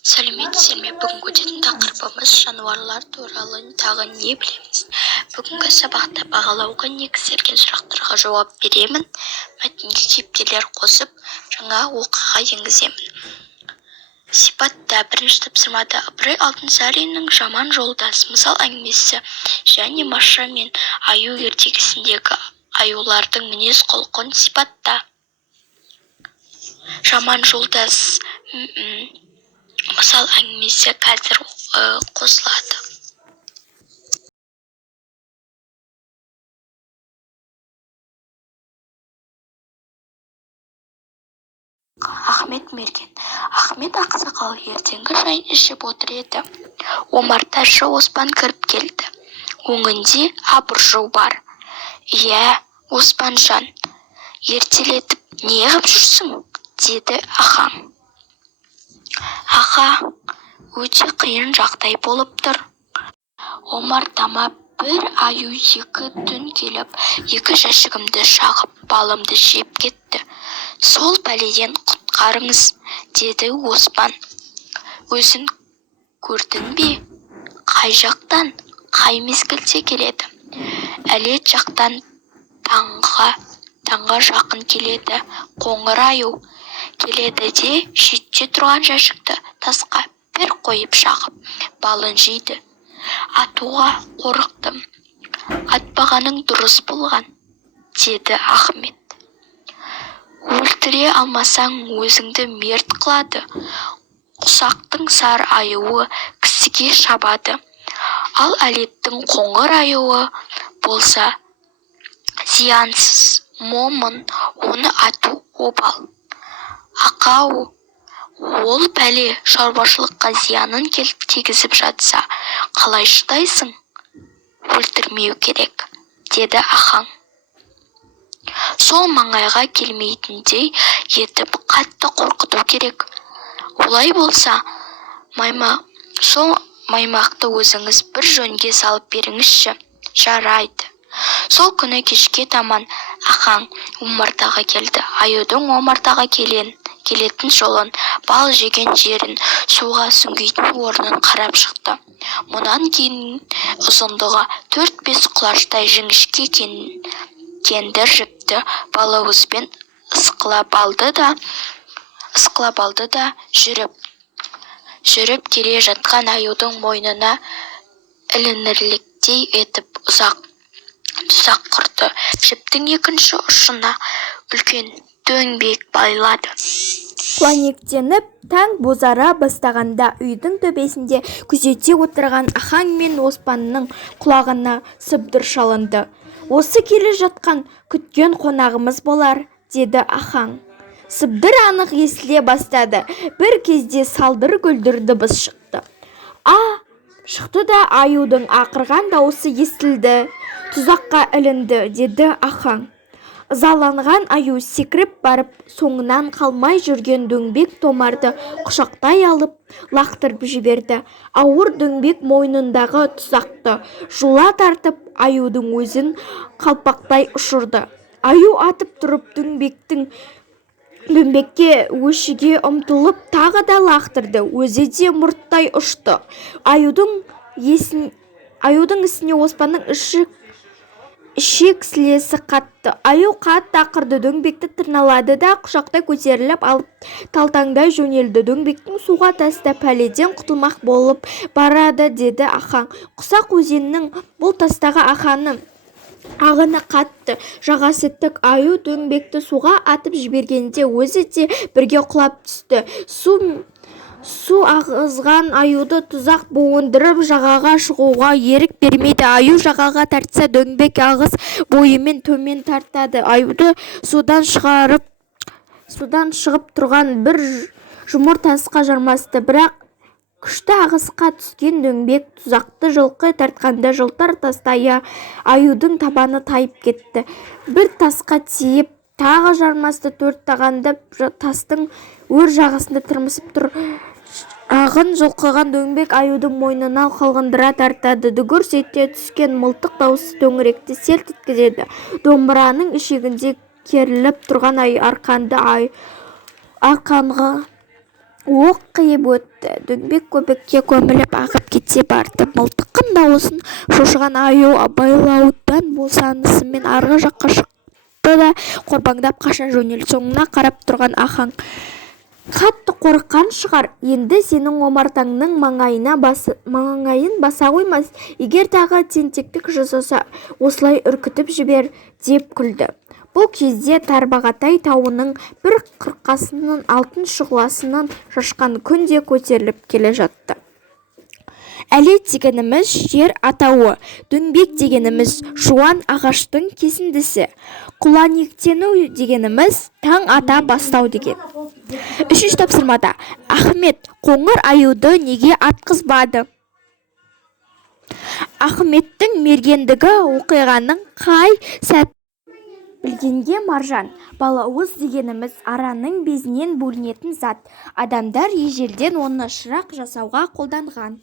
сәлеметсіздер ме? Бүгін өтетін тақырыбымыз жануарлар туралы тағы не білеміз? Бүгінгі сабақта бағалауға негізделген сұрақтарға жауап беремін. Мәтінге кейіпкерлер қосып, жаңа оқиға енгіземін. Сипатта бірінші тапсырмада Ыбырай Алтынсариннің жаман жолдас мысал әңгімесі және Маша мен Аю ертегісіндегі аюлардың мінез құлқын сипатта. Жаман жолдас мысал әңгімесі қазір қосылады. Ахмет мерген. Ахмет ақсақал ертеңгі шайын ішіп отыр еді. Омарташы Оспан кіріп келді. Өңінде абыржу бар. «Иә, Оспанжан, ертелетіп неғып жүрсің?» деді ахаң. «Аға, өте қиын жағдай болып тұр. Омартама бір аю 2 түн келіп, 2 жәшігімді шағып, балымды жеп кетті. Сол бәледен құтқарыңыз», деді Оспан. «Өзін көрдің бе? Қай жақтан, қай мезгілде келеді?» «Әлет жақтан таңға жақын келеді. Қоңыр аю келеді де шетте тұрған жәшікті тасқа бір қойып шағып, балын жейді. Атуға қорықтым. Атпағаның дұрыс болған», деді Ахмет. «Өлтіре алмасаң өзіңді мерт қылады. Құсақтың сары аюы кісіге шабады. Ал әлеттің қоңыр аюы болса зиянсыз, момын, оны ату обал. Ақау, ол бәле шаруашылыққа зиянын тигізіп жатса, қалай шыдайсың?» «Өлтірмеу керек», деді ахаң. «Сол маңайға келмейтіндей етіп қатты қорқыту керек. Олай болса, сол маймақты өзіңіз бір жөнге салып беріңізші». «Жарайды». Сол күні кешке таман ахаң омартаға келді. Аюдың омартаға келетін жолын, бал жеген жерін, суға сүңгитін орнын қарап шықты. Мұнан кейін ұзындығы 4-5 құлаштай жіңішке кендір жіпті балауызбен ысқылап алды да жүріп келе жатқан аюдың мойнына ілінерліктей етіп тұзақ құрды. Жіптің екінші ұшына үлкен дөңбек байлады. Қуанектеніп, таң бозара бастағанда үйдің төбесінде күзете отырған ахаң мен Оспанның құлағына сыбдыр шалынды. «Осы келе жатқан күткен қонағымыз болар», деді ахаң. Сыбдыр анық естіле бастады. Бір кезде салдыр-гүлдір дыбыс шықты. Шықты да аюдың ақырған дауысы естілді. «Тұзаққа ілінді», деді ахаң. Ызаланған аю секіріп барып, соңынан қалмай жүрген дөңбек томарды құшақтай алып, лақтырып жіберді. Ауыр дөңбек мойнындағы тұзақты жула тартып, аюдың өзін қалпақтай ұшырды. Аю атып тұрып дөңбекке өшіге ұмтылып, тағы да лақтырды. Өзі де мұрттай ұшты. Аюдың ісіне Оспанның ішек сілесі қатты. Аю қатты ақырды, дөңбекті тырналады да құшақтай көтеріліп алып талтаңдай жөнелді. Дөңбектің суға тасты пәледен құтылмақ болып барады, деді ахаң. Құсақ өзенінің бұл тастағы ағыны қатты, жағасы тік. Аю дөңбекті суға атып жібергенде өзі де бірге құлап түсті. Су ағызған аюды тұзақ буындырып жағаға шығуға ерік бермейді. Аю жағаға тартса, дөңбек ағыс бойымен төмен тартады. Аюды судан шығып тұрған бір жұмыр тасқа жармасты. Бірақ күшті ағысқа түскен дөңбек тұзақты жылқы тартқанда жылтыр тасты аюдың табаны тайып кетті. Бір тасқа тиіп, тағы жармасты. Төрттағанда тастың өр жағасында тырмысып тұр. Ағын жұлқыған дөңбек аюдың мойнына қалғындыра тартады. Дүгір сетте түскен мылтық дауысы төңіректі селт еткізеді. Домбыраның ішегінде керіліп тұрған арқанға оқ қиып өтті. Дөңбек көбікке көміліп ағып кете барды. Мылтықтың дауысын шошыған аю абайлаудан босанысымен арғы жаққа шықты да қорбаңдап қаша жөнелді. Соңына қарап тұрған Ахаң қатты қорыққан шығар. Енді сенің омартаңның маңайын баса қоймас. Егер тағы тентектік жасаса, осылай үркітіп жібер, деп күлді. Бұл кезде Тарбағатай тауының бір қырқасының алтын шұғыласынан шашқан күн де көтеріліп келе жатты. Әлет дегеніміз жер атауы, дөңбек дегеніміз жуан ағаштың кесіндісі, құланектену дегеніміз таң ата бастау деген. Үшінші тапсырмада Ахмет қоңыр аюды неге атқызбады? Ахметтің мергендігі оқиғаның қай сәт білгенге маржан. Балауыз дегеніміз араның безінен бөлінетін зат. Адамдар ежелден оны шырақ жасауға қолданған.